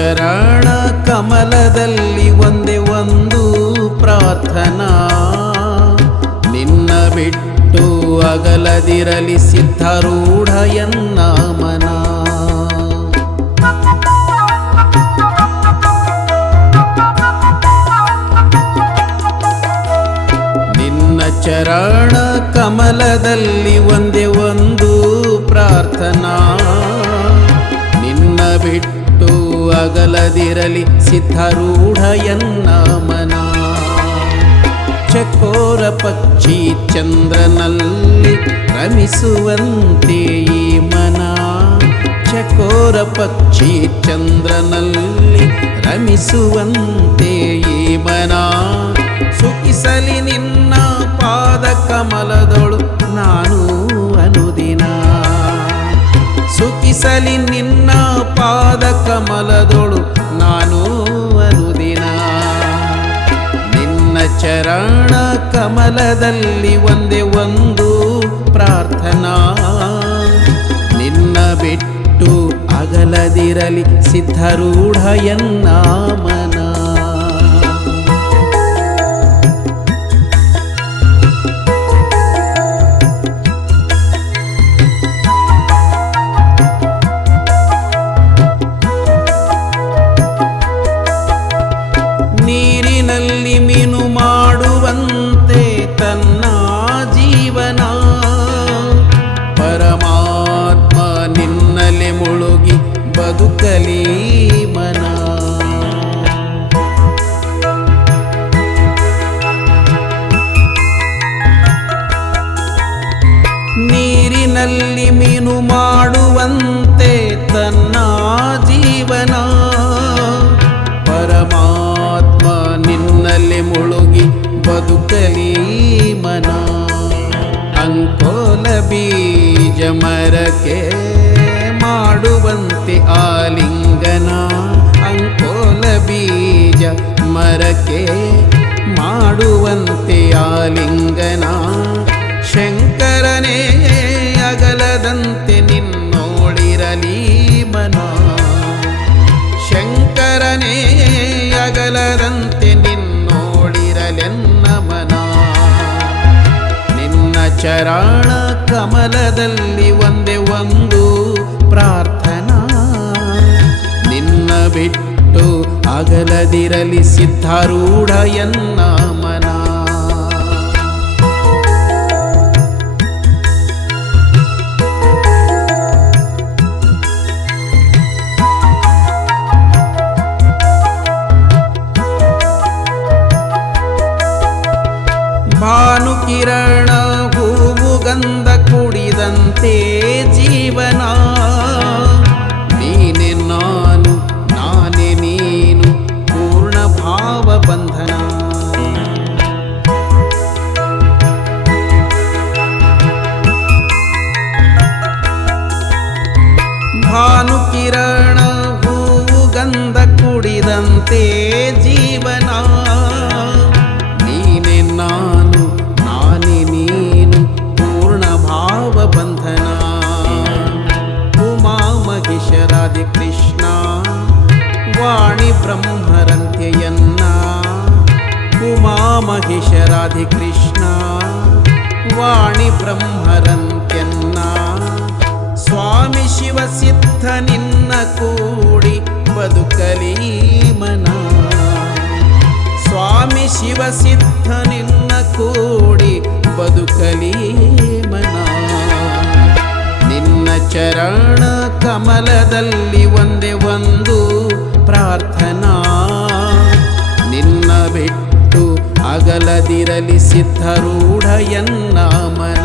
ಶರಣ ಕಮಲದಲ್ಲಿ ಒಂದೇ ಒಂದು ಪ್ರಾರ್ಥನಾ. ನಿನ್ನ ಬಿಟ್ಟು ಅಗಲದಿರಲಿ ಸಿದ್ಧರೂಢ ಎನ್ನ ಮನ. ನಿನ್ನ ಚರಣ ಕಮಲದಲ್ಲಿ ಒಂದೇ ಒಂದು ಪ್ರಾರ್ಥನಾ. ಅಗಲದಿರಲಿ ಸಿದ್ಧರೂಢ ಎನ್ನ ಮನ ಚಕೋರ ಪಕ್ಷಿ ಚಂದ್ರನಲ್ಲಿ ರಮಿಸುವಂತೆ ಈ ಮನ. ಚಕೋರ ಪಕ್ಷಿ ಚಂದ್ರನಲ್ಲಿ ರಮಿಸುವಂತೆ ಈ ಮನ. ಸುಖಿಸಲಿ ನಿನ್ನ ಪಾದ ಕಮಲದೊಳು ನಾನು ಸುಖಿಸಲಿ ನಿನ್ನ ಪಾದ ಕಮಲದೊಳು ನಾನು ಅನುದಿನ. ನಿನ್ನ ಚರಣ ಕಮಲದಲ್ಲಿ ಒಂದೇ ಒಂದು ಪ್ರಾರ್ಥನಾ. ನಿನ್ನ ಬಿಟ್ಟು ಅಗಲದಿರಲಿ ಸಿದ್ಧರೂಢ ಎನ್ನ ಮನ. ನೀರಿನಲ್ಲಿ ಮೀನು ಮಾಡುವಂತೆ ತನ್ನ ಜೀವನ. ಪರಮಾತ್ಮ ನಿನ್ನಲ್ಲಿ ಮುಳುಗಿ ಬದುಕಲಿ ಮನ. ಅಂಕೋಲ ಬೀಜ ಮರಕ್ಕೆ ಮಾಡುವಂತೆ ಆಲಿಂಗನ. ಅಂಕೋಲ ಬೀಜ ಮರಕ್ಕೆ ಮಾಡುವಂತೆ ಚರಣ ಕಮಲದಲ್ಲಿ ಒಂದೇ ಒಂದು ಪ್ರಾರ್ಥನಾ. ನಿನ್ನ ಬಿಟ್ಟು ಅಗಲದಿರಲಿ ಸಿದ್ಧಾರೂಢ ಎನ್ನ ಮನ. ಭಾನುಕಿರಣ ಹೂವು ಗಂಧ ಕುಡಿದಂತೆ ಜೀವನ राधिकृष्णा वाणि ब्रह्मरन्त्यन्ना स्वामि शिवसिद्ध निन्न कूडि बदुकलीमना स्वामि शिवसिद्धनि कोडि वधुकली मना निम्न चरणकमल ಅಗಲದಿರಲಿ ಸಿದ್ಧರೂಢ ಎನ್ನ ಮನ